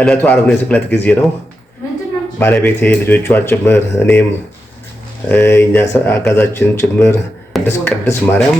ዕለቱ ዓርብ ነው፣ የስቅለት ጊዜ ነው። ባለቤቴ ልጆቿን ጭምር እኔም እኛ አጋዛችን ጭምር ቅድስት ማርያም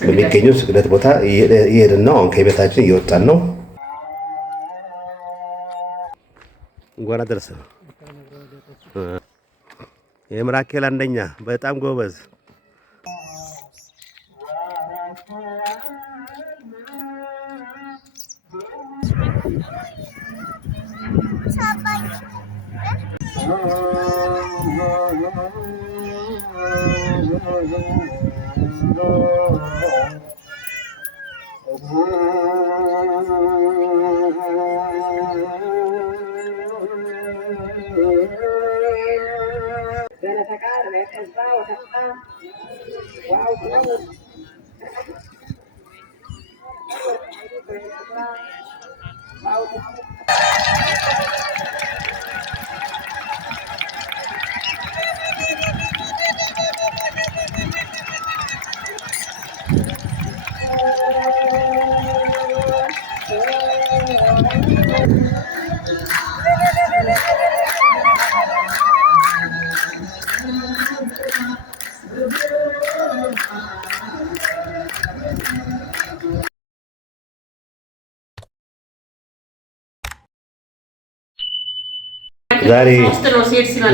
በሚገኘው ስቅለት ቦታ እየሄድን ነው። አሁን ከቤታችን እየወጣን ነው። እንኳን አደረሰ። የምራኬል አንደኛ በጣም ጎበዝ።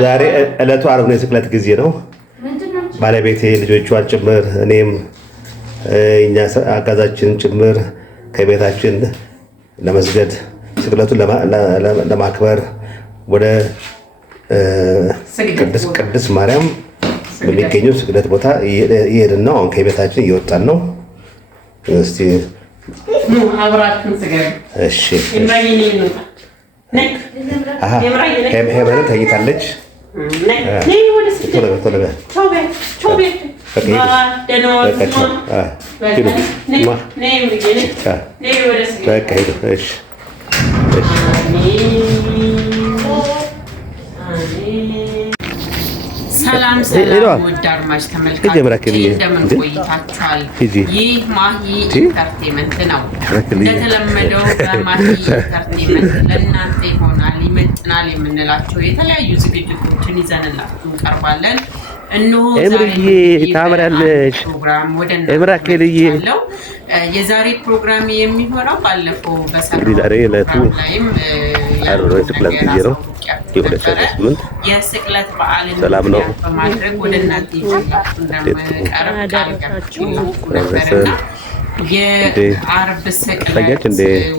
ዛሬ ዕለቱ ዓርብ ነው፣ የስቅለት ጊዜ ነው። ባለቤቴ ልጆቿን ጭምር እኔም እኛ አጋዛችን ጭምር ከቤታችን ለመስገድ ስቅለቱን ለማክበር ወደ ቅድስት ማርያም በሚገኘው ስቅለት ቦታ እየሄድን ነው። አሁን ከቤታችን እየወጣን ነው። እስቲ እሺ ሄመንም ተኝታለች። ሰላም ሰላም ውድ አድማጭ ተመልካቾች እንደምን ቆይታችኋል? ይህ ማሂ ኢንተርቴይመንት ነው። እንደተለመደው በማሂ ኢንተርቴይመንት ለእናንተ ይሆናል ይመጥናል የምንላቸው የተለያዩ ዝግጅቶችን ይዘንላችሁ እንቀርባለን። እነሆ ታምራለች ፕሮግራም የዛሬ ፕሮግራም የሚሆነው ባለፈው በሰራው ላይም የስቅለት ጊዜ ነው። የስቅለት በዓልን በማድረግ ወደ እናንተ ይዤላችሁ እንደምቀርብ ቃል ገብቼላችሁ ነበርና የዓርብ ስቅለት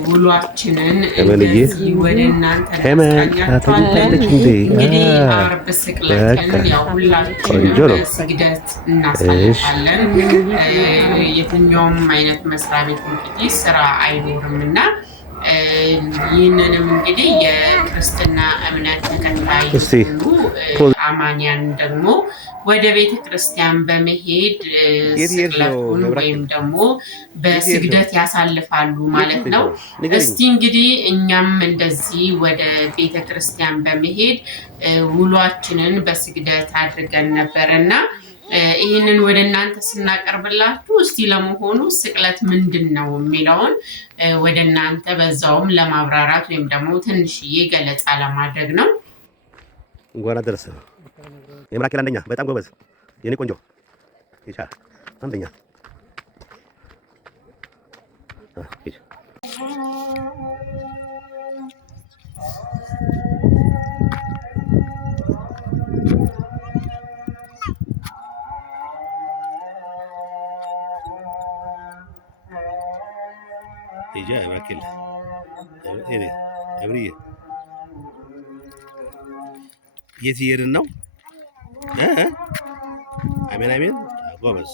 ውሏችንን እንደዚህ ወደ እናንተ እናስቃኛችኋለን። እንግዲህ ዓርብ ስቅለትን ያው ሁላችንም ስግደት እናሳልፋለን። የትኛውም አይነት መስሪያ ቤት እንግዲህ ስራ አይኖርምና ይህንንም እንግዲህ የክርስትና እምነት ተከታይ ሁሉ አማንያን ደግሞ ወደ ቤተ ክርስቲያን በመሄድ ስቅለቱን ወይም ደግሞ በስግደት ያሳልፋሉ ማለት ነው። እስቲ እንግዲህ እኛም እንደዚህ ወደ ቤተ ክርስቲያን በመሄድ ውሏችንን በስግደት አድርገን ነበረና ይህንን ወደ እናንተ ስናቀርብላችሁ እስቲ ለመሆኑ ስቅለት ምንድን ነው የሚለውን ወደ እናንተ በዛውም ለማብራራት ወይም ደግሞ ትንሽዬ ገለጻ ለማድረግ ነው። እንኳን አደረሰ። የምራኬል አንደኛ በጣም ጎበዝ የኔ ቆንጆ ይቻል አንደኛ يجي ماكل ايه ابريه يتيرن ነው አሜን አሜን ጎበዝ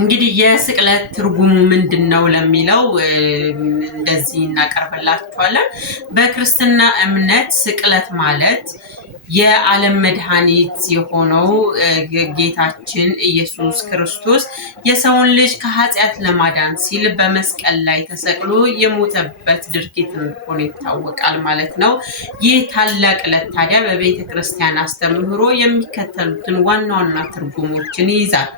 እንግዲህ የስቅለት ትርጉሙ ምንድነው ለሚለው እንደዚህ እናቀርብላችኋለን። በክርስትና እምነት ስቅለት ማለት የዓለም መድኃኒት የሆነው ጌታችን ኢየሱስ ክርስቶስ የሰውን ልጅ ከኃጢአት ለማዳን ሲል በመስቀል ላይ ተሰቅሎ የሞተበት ድርጊት እንደሆነ ይታወቃል ማለት ነው። ይህ ታላቅ ዕለት ታዲያ በቤተ ክርስቲያን አስተምህሮ የሚከተሉትን ዋና ዋና ትርጉሞችን ይይዛል።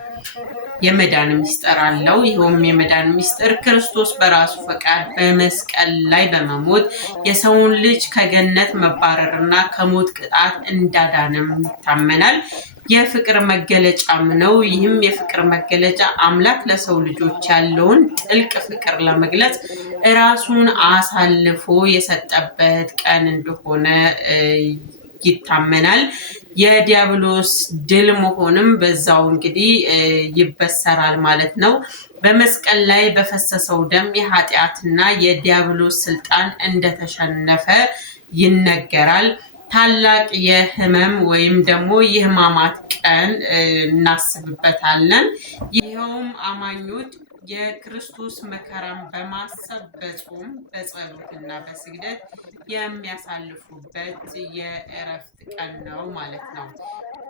የመዳን ምስጢር አለው። ይሄውም የመዳን ምስጢር ክርስቶስ በራሱ ፈቃድ በመስቀል ላይ በመሞት የሰውን ልጅ ከገነት መባረርና ከሞት ቅጣት እንዳዳነም ይታመናል። የፍቅር መገለጫም ነው። ይህም የፍቅር መገለጫ አምላክ ለሰው ልጆች ያለውን ጥልቅ ፍቅር ለመግለጽ ራሱን አሳልፎ የሰጠበት ቀን እንደሆነ ይታመናል። የዲያብሎስ ድል መሆንም በዛው እንግዲህ ይበሰራል ማለት ነው። በመስቀል ላይ በፈሰሰው ደም የኃጢአትና የዲያብሎስ ስልጣን እንደተሸነፈ ይነገራል። ታላቅ የህመም ወይም ደግሞ የህማማት ቀን እናስብበታለን። ይኸውም አማኞች የክርስቶስ መከራን በማሰብ በጾም በጸሎትና በስግደት የሚያሳልፉበት የእረፍት ቀን ነው ማለት ነው።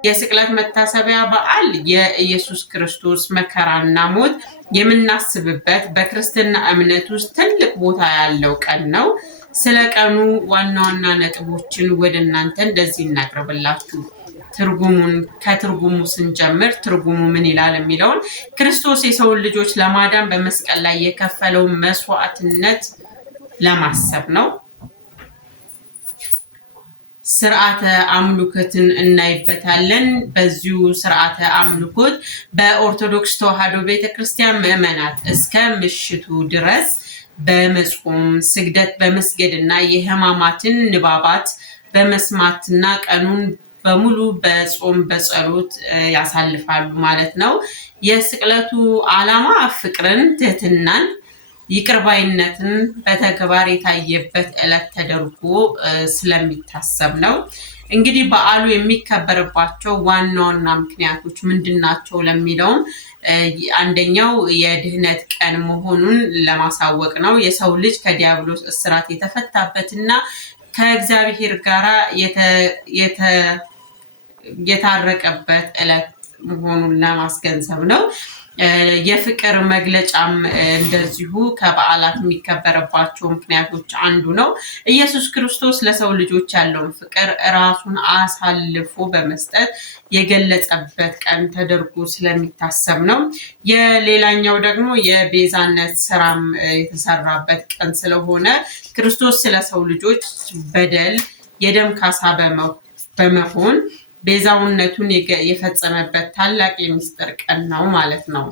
የስቅለት መታሰቢያ በዓል የኢየሱስ ክርስቶስ መከራና ሞት የምናስብበት በክርስትና እምነት ውስጥ ትልቅ ቦታ ያለው ቀን ነው። ስለ ቀኑ ዋና ዋና ነጥቦችን ወደ እናንተ እንደዚህ እናቅርብላችሁ። ከትርጉሙ ስንጀምር ትርጉሙ ምን ይላል የሚለውን ክርስቶስ የሰውን ልጆች ለማዳን በመስቀል ላይ የከፈለውን መስዋዕትነት ለማሰብ ነው። ስርዓተ አምልኮትን እናይበታለን። በዚሁ ስርዓተ አምልኮት በኦርቶዶክስ ተዋሕዶ ቤተክርስቲያን ምዕመናት እስከ ምሽቱ ድረስ በመጾም ስግደት በመስገድና የሕማማትን ንባባት በመስማትና ቀኑን በሙሉ በጾም በጸሎት ያሳልፋሉ ማለት ነው። የስቅለቱ ዓላማ ፍቅርን፣ ትህትናን፣ ይቅርባይነትን በተግባር የታየበት ዕለት ተደርጎ ስለሚታሰብ ነው። እንግዲህ በዓሉ የሚከበርባቸው ዋና ዋና ምክንያቶች ምንድናቸው ለሚለውም አንደኛው የድህነት ቀን መሆኑን ለማሳወቅ ነው። የሰው ልጅ ከዲያብሎስ እስራት የተፈታበትና ከእግዚአብሔር ጋር የታረቀበት ዕለት መሆኑን ለማስገንዘብ ነው። የፍቅር መግለጫም እንደዚሁ ከበዓላት የሚከበርባቸው ምክንያቶች አንዱ ነው። ኢየሱስ ክርስቶስ ለሰው ልጆች ያለውን ፍቅር ራሱን አሳልፎ በመስጠት የገለጸበት ቀን ተደርጎ ስለሚታሰብ ነው። የሌላኛው ደግሞ የቤዛነት ስራም የተሰራበት ቀን ስለሆነ ክርስቶስ ስለ ሰው ልጆች በደል የደም ካሳ በመሆን ቤዛውነቱን የፈጸመበት ታላቅ የሚስጥር ቀን ነው ማለት ነው።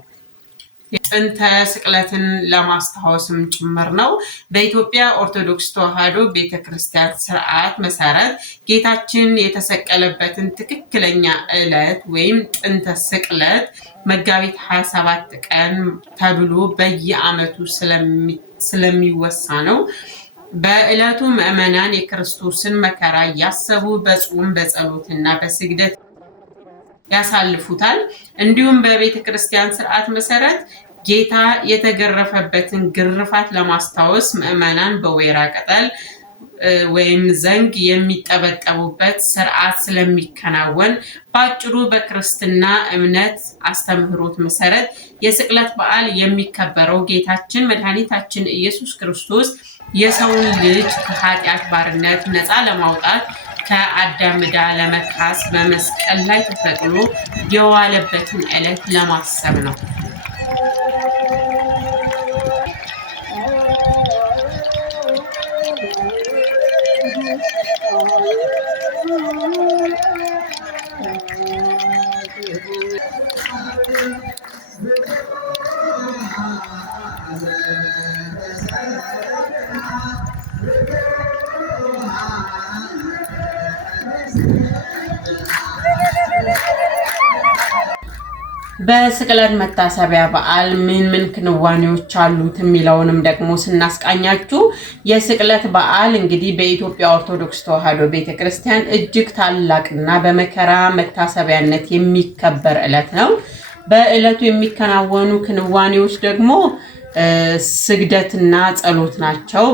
ጥንተ ስቅለትን ለማስታወስም ጭምር ነው። በኢትዮጵያ ኦርቶዶክስ ተዋሕዶ ቤተክርስቲያን ስርዓት መሰረት ጌታችን የተሰቀለበትን ትክክለኛ ዕለት ወይም ጥንተ ስቅለት መጋቢት 27 ቀን ተብሎ በየዓመቱ ስለሚወሳ ነው። በዕለቱ ምዕመናን የክርስቶስን መከራ እያሰቡ በጾም በጸሎትና በስግደት ያሳልፉታል። እንዲሁም በቤተ ክርስቲያን ስርዓት መሰረት ጌታ የተገረፈበትን ግርፋት ለማስታወስ ምዕመናን በወይራ ቅጠል ወይም ዘንግ የሚጠበጠቡበት ስርዓት ስለሚከናወን በአጭሩ በክርስትና እምነት አስተምህሮት መሰረት የስቅለት በዓል የሚከበረው ጌታችን መድኃኒታችን ኢየሱስ ክርስቶስ የሰውን ልጅ ከኃጢአት ባርነት ነፃ ለማውጣት ከአዳም ዕዳ ለመካስ በመስቀል ላይ ተሰቅሎ የዋለበትን ዕለት ለማሰብ ነው። በስቅለት መታሰቢያ በዓል ምን ክንዋኔዎች አሉት የሚለውንም ደግሞ ስናስቃኛችሁ የስቅለት በዓል እንግዲህ በኢትዮጵያ ኦርቶዶክስ ተዋሕዶ ቤተክርስቲያን እጅግ ታላቅና በመከራ መታሰቢያነት የሚከበር ዕለት ነው። በዕለቱ የሚከናወኑ ክንዋኔዎች ደግሞ ስግደትና ጸሎት ናቸው።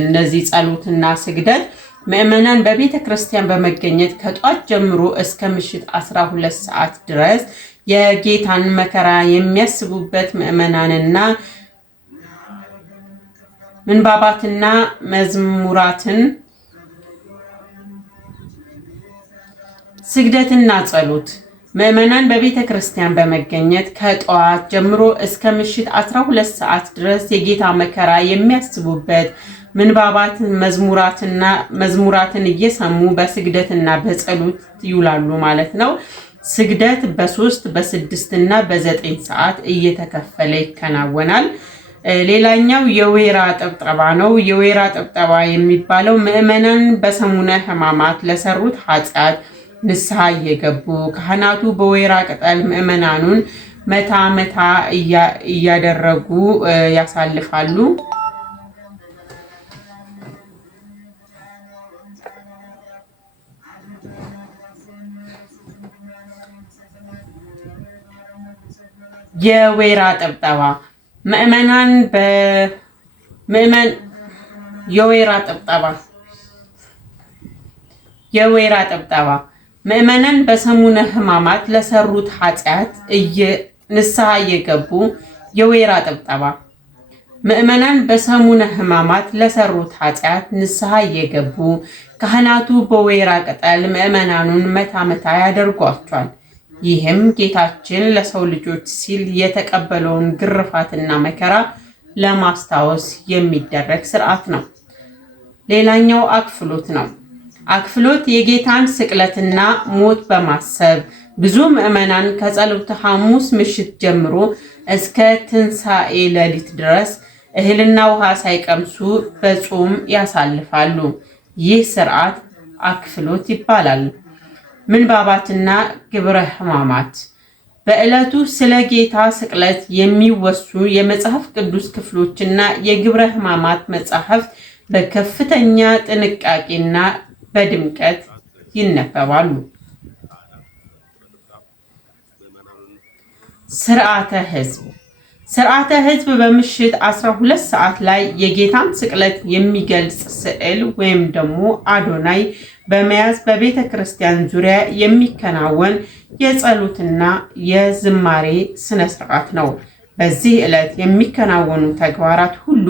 እነዚህ ጸሎትና ስግደት ምዕመናን በቤተ ክርስቲያን በመገኘት ከጧት ጀምሮ እስከ ምሽት 12 ሰዓት ድረስ የጌታን መከራ የሚያስቡበት ምዕመናንና ምንባባትና መዝሙራትን ስግደትና ጸሎት ምዕመናን በቤተ ክርስቲያን በመገኘት ከጠዋት ጀምሮ እስከ ምሽት 12 ሰዓት ድረስ የጌታ መከራ የሚያስቡበት ምንባባት መዝሙራትን እየሰሙ በስግደትና በጸሎት ይውላሉ ማለት ነው። ስግደት በ3 በ6 እና በ9 ሰዓት እየተከፈለ ይከናወናል። ሌላኛው የወይራ ጥብጠባ ነው። የወይራ ጥብጠባ የሚባለው ምዕመናን በሰሙነ ሕማማት ለሰሩት ኃጢአት ንስሐ እየገቡ ካህናቱ በወይራ ቅጠል ምዕመናኑን መታ መታ እያደረጉ ያሳልፋሉ። የወይራ ጥብጠባ ምዕመናን በሰሙነ ሕማማት ለሰሩት ኃጢአት ንስሐ እየገቡ የወይራ ጥብጠባ ምዕመናን በሰሙነ ሕማማት ለሰሩት ኃጢአት ንስሐ እየገቡ ካህናቱ በወይራ ቅጠል ምዕመናኑን መታ መታ ያደርጓቸዋል። ይህም ጌታችን ለሰው ልጆች ሲል የተቀበለውን ግርፋትና መከራ ለማስታወስ የሚደረግ ስርዓት ነው። ሌላኛው አክፍሎት ነው። አክፍሎት የጌታን ስቅለትና ሞት በማሰብ ብዙ ምዕመናን ከጸሎተ ሐሙስ ምሽት ጀምሮ እስከ ትንሣኤ ሌሊት ድረስ እህልና ውሃ ሳይቀምሱ በጾም ያሳልፋሉ። ይህ ስርዓት አክፍሎት ይባላል። ምንባባትና ግብረ ሕማማት በዕለቱ ስለ ጌታ ስቅለት የሚወሱ የመጽሐፍ ቅዱስ ክፍሎችና የግብረ ሕማማት መጻሕፍት በከፍተኛ ጥንቃቄና በድምቀት ይነበባሉ። ስርዓተ ሕዝብ በምሽት 12 ሰዓት ላይ የጌታን ስቅለት የሚገልጽ ስዕል ወይም ደግሞ አዶናይ በመያዝ በቤተ ክርስቲያን ዙሪያ የሚከናወን የጸሎትና የዝማሬ ስነ ስርዓት ነው። በዚህ ዕለት የሚከናወኑ ተግባራት ሁሉ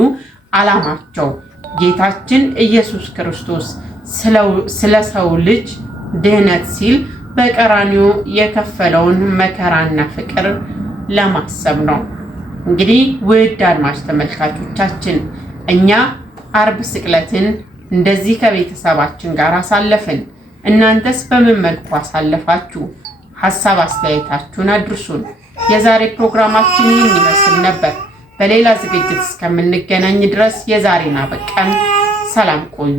ዓላማቸው ጌታችን ኢየሱስ ክርስቶስ ስለ ሰው ልጅ ድህነት ሲል በቀራንዮ የከፈለውን መከራና ፍቅር ለማሰብ ነው። እንግዲህ ውድ አድማጭ ተመልካቾቻችን እኛ አርብ ስቅለትን እንደዚህ ከቤተሰባችን ጋር አሳለፍን። እናንተስ በምን መልኩ አሳለፋችሁ? ሀሳብ አስተያየታችሁን አድርሱን። የዛሬ ፕሮግራማችን ይህን ይመስል ነበር። በሌላ ዝግጅት እስከምንገናኝ ድረስ የዛሬን አበቃን። ሰላም ቆዩ።